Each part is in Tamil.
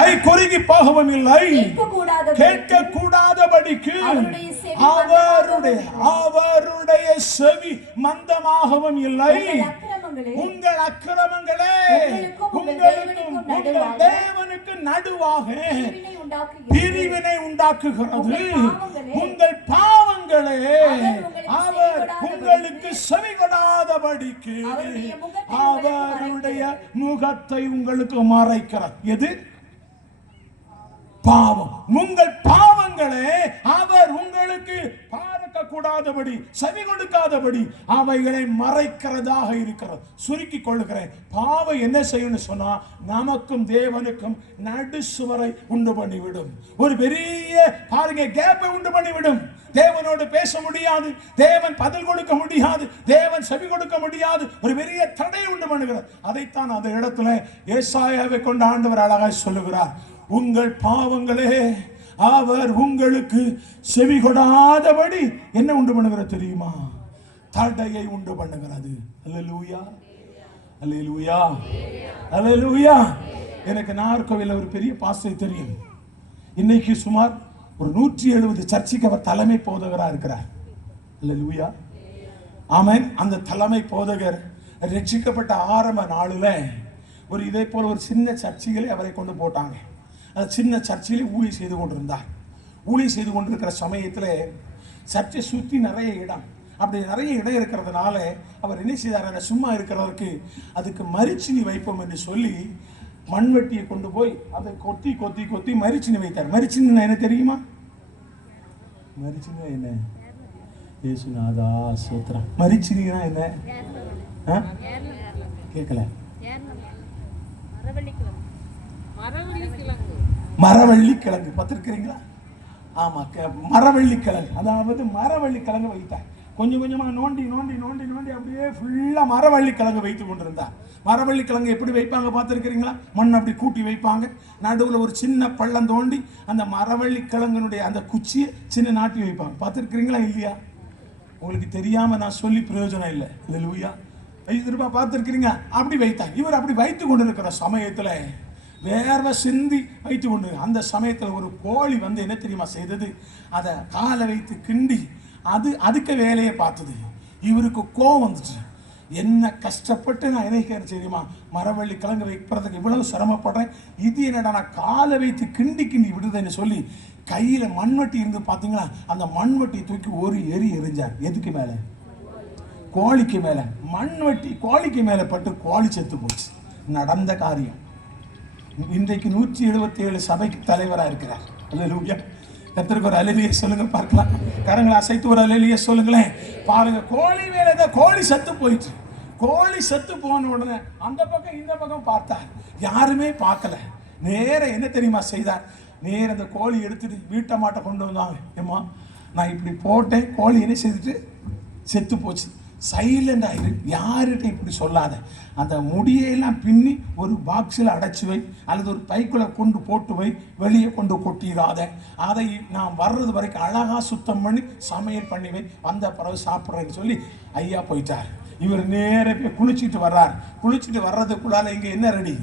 கை குறுகி போகவும் இல்லை, கேட்க கூடாதபடிக்கு அவருடைய செவி மந்தமாகவும் இல்லை. உங்கள் அக்கிரமங்களே உங்களுக்கும் உங்கள் தேவனுக்கு நடுவாக பிரிவினை உண்டாக்குகிறது. உங்கள் பாவங்களே அவர் உங்களுக்கு செவி கொடாதபடிக்கு அவருடைய முகத்தை உங்களுக்கு மறைக்கிறார். எது? பாவம். உங்கள் பாவங்களே அவர் உங்களுக்கு பார்க்க கூடாதபடி செவி கொடுக்காதபடி அவைகளை மறைக்கிறதாக இருக்கிறது. சுருக்கி கொள்ளுகிறேன். பாவம் என்ன செய்யணும் சொன்னா நமக்கும் தேவனுக்கும் நடுசுவரை உண்டு பண்ணிவிடும். ஒரு பெரிய பாருங்க கேப்பை உண்டு பண்ணிவிடும். தேவனோடு பேச முடியாது, தேவன் பதில் கொடுக்க முடியாது, தேவன் செவி கொடுக்க முடியாது, ஒரு பெரிய தடை உண்டு பண்ணுகிறார். அதைத்தான் அந்த இடத்துல ஏசாயாவை கொண்ட ஆண்டவர் அழகாய் சொல்லுகிறார். உங்கள் பாவங்களே அவர் உங்களுக்கு செவி கொடாதபடி என்ன உண்டு பண்ணுகிறது தெரியுமா? தடையை உண்டு பண்ணுகிறது. அல்லேலூயா, அல்லேலூயா, அல்லேலூயா. எனக்கு நாகர்கோவில்ல ஒரு பெரிய பாஸ்டர் தெரியும். இன்னைக்கு சுமார் ஒரு 170 சர்ச்சுக்கு அவர் தலைமை போதகராக இருக்கிறார். அல்லேலூயா, ஆமென். அந்த தலைமை போதகர் ரட்சிக்கப்பட்ட ஆரம்ப நாளில் ஒரு இதே போல ஒரு சின்ன சர்ச்சைகளை அவரை கொண்டு போட்டாங்க. அந்த சின்ன சர்ச்சையிலே ஊழியம் செய்து கொண்டிருந்தார். ஊழியம் செய்து கொண்டிருக்கிற சமயத்தில் சர்ச்சை சுற்றி நிறைய இடம், அப்படி நிறைய இடம் இருக்கிறதுனால அவர் என்ன செய்தார், சும்மா இருக்கிறவருக்கு அதுக்கு மரிச்சினி வைப்போம் என்று சொல்லி மண்வெட்டியை கொண்டு போய் அதை கொத்தி கொத்தி கொத்தி மரிச்சினி வைத்தார். மரிச்சினி என்ன தெரியுமா? மரிச்சினி என்ன? ஏசுநாதா சோத்ரா. மரிச்சினா என்ன? கேட்கல. மரவள்ளி கிழங்கு பார்த்திருக்கிறீங்களா? ஆமா, மரவள்ளி கிழங்கு. அதாவது மரவள்ளி கிழங்கு வைத்தார். கொஞ்சம் கொஞ்சமா நோண்டி நோண்டி நோண்டி நோண்டி அப்படியே ஃபுல்லா மரவள்ளி கிழங்கு வைத்து கொண்டிருந்தார். மரவள்ளி கிழங்கு எப்படி வைப்பாங்க பார்த்திருக்கிறீங்களா? மண் அப்படி கூட்டி வைப்பாங்க, நடுவில் ஒரு சின்ன பள்ளம் தோண்டி அந்த மரவள்ளி கிழங்குனுடைய அந்த குச்சியை சின்ன நாட்டி வைப்பாங்க. பார்த்திருக்கிறீங்களா இல்லையா? உங்களுக்கு தெரியாம நான் சொல்லி பிரயோஜனம் இல்லை. அல்லேலூயா. பார்த்திருக்கிறீங்க? அப்படி வைத்தார். இவர் அப்படி வைத்து கொண்டிருக்கிற சமயத்துல வேர்வை சிந்தி வைத்து கொண்டு அந்த சமயத்தில் ஒரு கோழி வந்து என்ன தெரியுமா செய்தது? அதை காலை வைத்து கிண்டி அதுக்கு வேலையை பார்த்தது. இவருக்கு கோவம் வந்துச்சு. என்ன கஷ்டப்பட்டு நான் என்ன தெரியுமா மரவள்ளி கிழங்கு வைக்கிறதுக்கு இவ்வளவு சிரமப்படுறேன், இது என்னடா நான் காலை வைத்து கிண்டி கிண்டி விடுதுன்னு சொல்லி கையில மண்வெட்டி இருந்து பார்த்தீங்களா, அந்த மண்வெட்டி தூக்கி ஒரு எரிஞ்சார். எதுக்கு மேல? கோழிக்கு மேல. மண்வெட்டி கோழிக்கு மேல பட்டு கோழி செத்து போச்சு. நடந்த காரியம். இன்றைக்கு 177 சபைக்கு தலைவராக இருக்கிறார். அல்லேலூயா. கர்த்தருக்கு ஒரு அல்லேலூயா சொல்லுங்க பார்க்கலாம். கரங்களை அசைத்து ஒரு அல்லேலூயா சொல்லுங்களேன். பாருங்க, கோழி மேல கோழி செத்து போயிட்டு, கோழி செத்து போன உடனே அந்த பக்கம் இந்த பக்கம் பார்த்தார், யாருமே பார்க்கல. நேர என்ன தெரியுமா செய்தார்? நேர அந்த கோழி எடுத்துட்டு வீட்டை மாட்ட கொண்டு வந்தாங்க. ஏமா நான் இப்படி போட்டேன், கோழி என்ன செய்துட்டு செத்து போச்சு. சைலண்ட் ஆயிரு, யார்கிட்ட இப்படி சொல்லாத. அந்த முடியெல்லாம் பின்னி ஒரு பாக்ஸில் அடைச்சி வை, அல்லது ஒரு பைக்குள்ள கொண்டு போட்டு வை, வெளியே கொண்டு கொட்டிடாத. அதை நான் வர்றது வரைக்கும் அழகா சுத்தம் பண்ணி சமையல் பண்ணி வை, வந்த பிறகு சாப்பிட்றேன்னு சொல்லி ஐயா போயிட்டார். இவர் நேர போய் குளிச்சுட்டு வர்றார். குளிச்சுட்டு வர்றதுக்குள்ளால இங்க என்ன ரெடி?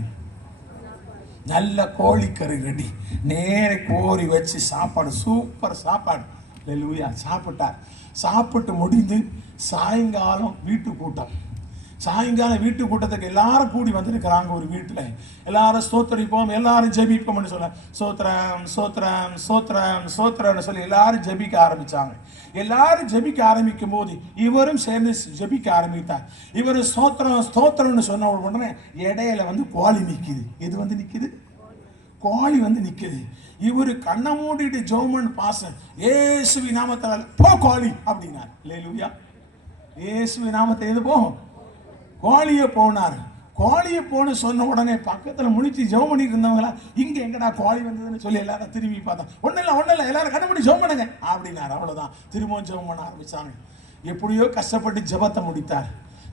நல்ல கோழிக்கறி ரெடி. நேர கோரி வச்சு சாப்பாடு, சூப்பர் சாப்பாடு. அல்லேலூயா. சாப்பிட்டார். சாப்பிட்டு முடிந்து சாயங்காலம் வீட்டு கூட்டம். சாயங்காலம் வீட்டு கூட்டத்துக்கு எல்லாரும் கூடி வந்திருக்கிறாங்க. ஒரு வீட்டில் எல்லாரும் ஸ்தோத்திரிப்போம், எல்லாரும் ஜெபிப்போம்னு சொல்ல சோத்ரம் சோத்ரம் சோத்ரம் சோத்ரம்னு சொல்லி எல்லாரும் ஜெபிக்க ஆரம்பிச்சாங்க. எல்லாரும் ஜெபிக்க ஆரம்பிக்கும் போது இவரும் சேர்ந்து ஜெபிக்க ஆரம்பித்தார். இவர் ஸ்தோத்திரம் ஸ்தோத்திரம்னு சொன்ன உடனே இடையில வந்து கோழி நிற்குது. எது வந்து நிற்குது? கோழி வந்து நிற்குது. இவரு கண்ணை மூடிட்டு ஜோமன் பாசன் இயேசுவி நாமத்தால் போ கோழி அப்படின்னார். அல்லேலூயா. இயேசுவி நாமத்தை எது போ? கோழியை போனார். கோழியை போன்னு சொன்ன உடனே பக்கத்தில் முடிச்சு ஜெபம் பண்ணிட்டு இருந்தவங்களா, இங்கே எங்கடா கோழி வந்ததுன்னு சொல்லி எல்லாரும் திரும்பி பார்த்தா, ஒன்றும் இல்லை எல்லாரும் கண்டுபிடி ஜெபம் பண்ணுங்க அப்படின்னாரு. அவ்வளோதான். திரும்பவும் ஜெபம் பண்ண ஆரம்பிச்சாங்க. எப்படியோ கஷ்டப்பட்டு ஜெபத்தை முடித்தார்.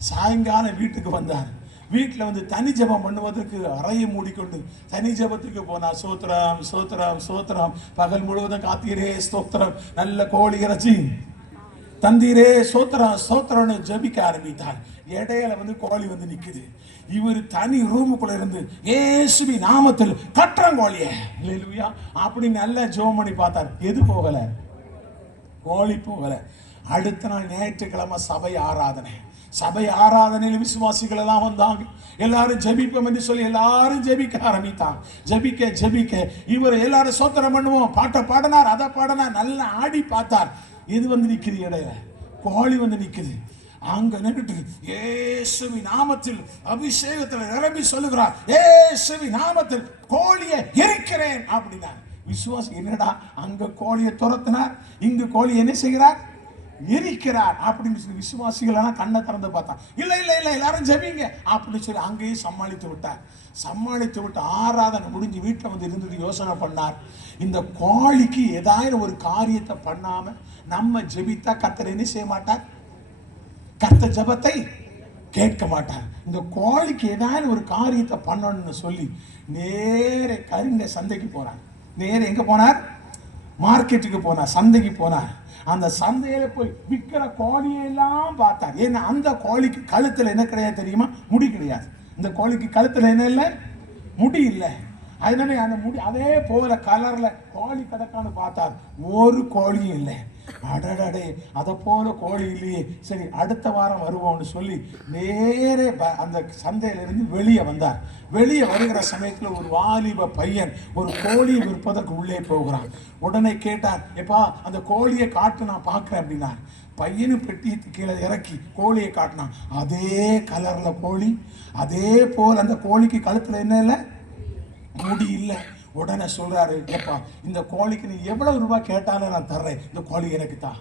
சாயங்காலம் வீட்டுக்கு வந்தார். வீட்டில் வந்து தனி ஜெபம் பண்ணுவதற்கு அறையை மூடிக்கொண்டு தனி ஜெபத்துக்கு போனார். சோத்திரம் சோத்திரம் சோத்திரம், பகல் முழுவதும் காத்தீரே ஸ்தோத்திரம், நல்ல கோழி இறைச்சி தந்தீரே சோத்திரம் சோத்திரம்னு ஜபிக்க ஆரம்பித்தார். இடையில வந்து கோழி வந்து நிக்குது. இவர் தனி ரூமுக்குள்ள இருந்து இயேசுவி நாமத்தில் கட்டுறங்கோழிய அல்லேலூயா அப்படி நல்லா ஜெபம் பண்ணி பார்த்தார். எது போகல? கோழி போகல. அடுத்த நாள் ஞாயிற்றுக்கிழமை சபை ஆராதனை. சபை ஆராதனையில் விசுவாசிகள் எல்லாம் வந்தாங்க. எல்லாரும் ஜெபிப்போம் என்று சொல்லி எல்லாரும் ஜெபிக்க ஆரம்பித்தாங்க. ஜெபிக்க ஜெபிக்க இவர் எல்லாரும் சோத்திரம் பண்ணுவோம் பாட்டை பாடினார், அதை பாடினார், நல்லா ஆடி பார்த்தார். இது வந்து நிக்குது, இடையில கோழி வந்து நிக்குது. அங்க நின்றுட்டு இயேசுவி நாமத்தில் அபிஷேகத்தில் நிரம்பி சொல்லுகிறார், இயேசுவி நாமத்தில் கோழியை எரிக்கிறேன் அப்படின்னா விசுவாசி என்னடா அங்க கோழியை துரத்தினார், இங்கு கோழி என்ன செய்கிறார்? எரிக்கிறார் அப்படின்னு சொல்லி விசுவாசிகள் எல்லாம் கண்ணை திறந்து பார்த்தா இல்ல இல்ல இல்ல எல்லாரும் ஜெபிங்க அப்படின்னு சொல்லி அங்கேயும் சமாளித்து விட்டார். சமாளித்து விட்டு ஆராதனை முடிஞ்சு வீட்டில் வந்து இருந்தது யோசனை பண்ணார், இந்த கோழிக்கு ஏதாவது ஒரு காரியத்தை பண்ணாம நம்ம ஜெபித்தா கர்த்தர் என்ன செய்ய மாட்டார்? கர்த்தர் ஜெபத்தை கேட்க மாட்டார். இந்த கோழிக்கு ஏதாவது ஒரு காரியத்தை பண்ணணும்னு சொல்லி நேர கருங்க சந்தைக்கு போறார். நேர எங்க போனார்? மார்க்கெட்டுக்கு போனார், சந்தைக்கு போனார். அந்த சந்தையில போய் விற்கிற கோழியெல்லாம் பார்த்தார். ஏன்னா அந்த கோழிக்கு கழுத்துல என்ன கிடையாது தெரியுமா? முடி கிடையாது. இந்த கோழிக்கு கழுத்துல என்ன இல்லை? முடி இல்லை. அதனால அந்த முடி அதே போல கலர்ல கோழி கிடக்கான்னு பார்த்தார். ஒரு கோழியும் இல்லை. அடடடே அதை போல கோழி இல்லையே, சரி அடுத்த வாரம் வருவோம்னு சொல்லி நேரே அந்த சந்தையிலிருந்து வெளியே வந்தார். வெளியே வருகிற சமயத்துல ஒரு வாலிப பையன் ஒரு கோழியை விற்பதற்கு உள்ளே போகிறான். உடனே கேட்டார், எப்பா அந்த கோழியை காட்டு நான் பார்க்கிறேன் அப்படின்னார். பையனு பெட்டியை கீழே இறக்கி கோழியை காட்டினான். அதே கலர்ல கோழி, அதே போல் அந்த கோழிக்கு கழுத்துல என்ன இல்லை? முடி இல்லை. உடனே சொல்றாரு, எப்பா இந்த கோழிக்கு நீ எவ்வளவு ரூபாய் கேட்டாலும் நான் தர்றேன், இந்த கோழி எனக்கு தான்.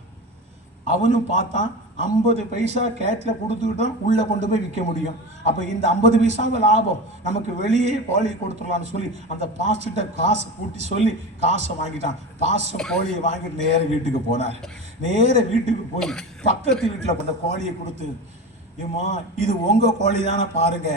அவனும் பார்த்தான், 50 பைசா கேட்ல கொடுத்துக்கிட்டோம் உள்ள கொண்டு போய் விற்க முடியும். அப்ப இந்த 50 பைசாவை லாபம் நமக்கு வெளியே கோழி கொடுத்துடலாம்னு சொல்லி அந்த பாஸ்டர்கிட்ட காசு கூட்டி சொல்லி காசை வாங்கிட்டான். பாஸ்டர் கோழியை வாங்கிட்டு நேர வீட்டுக்கு போனார். நேர வீட்டுக்கு போய் பக்கத்து வீட்டுல அந்த கோழியை கொடுத்து, ஏமா இது உங்க கோழி தானே பாருங்க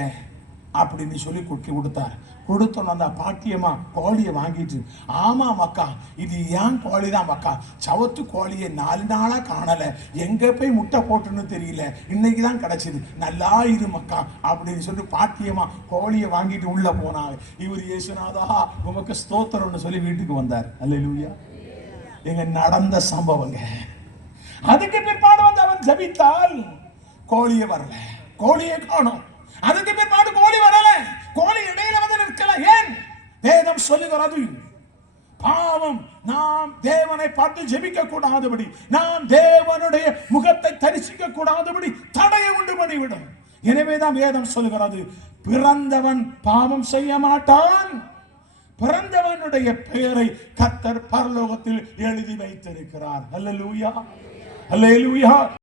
அப்படின்னு சொல்லி கொடுத்தார். கொடுத்தோன்னு அந்த பாட்டியம்மா கோழியை வாங்கிட்டு, ஆமா மக்கா இது ஏன் கோழி தான் மக்கா, சவத்து கோழியை 4 நாளா காணல, எங்க போய் முட்டை போட்டுன்னு தெரியல, இன்னைக்கு தான் கிடைச்சது, நல்லா இரு மக்கா அப்படின்னு சொல்லி பாட்டியம்மா கோழியை வாங்கிட்டு உள்ள போனாங்க. இவர் இயேசுநாதா உமக்கு ஸ்தோத்திரம்னு சொல்லி வீட்டுக்கு வந்தார். அல்லேலூயா. எங்க நடந்த சம்பவங்க. அதுக்கு பிற்பாடு வந்து அவன் ஜெபித்தால் கோழியை வரல, கோழியை காணோம். அதுக்கு பிற்பாடு கோழி வரல, கோழி இடையில வந்து நிற்கல. ஏன்? வேதம் சொல்லுகிறது, பாவம் நாம் தேவனை பார்த்து ஜெபிக்க கூடாதபடி, நாம் தேவனுடைய முகத்தை தரிசிக்க கூடாதபடி தடையை உண்டு பண்ணிவிடும். எனவேதான் வேதம் சொல்லுகிறது, பிறந்தவன் பாவம் செய்ய மாட்டான், பிறந்தவனுடைய பெயரை கர்த்தர் பரலோகத்தில் எழுதி வைத்திருக்கிறார். அல்லேலூயா, அல்லேலூயா.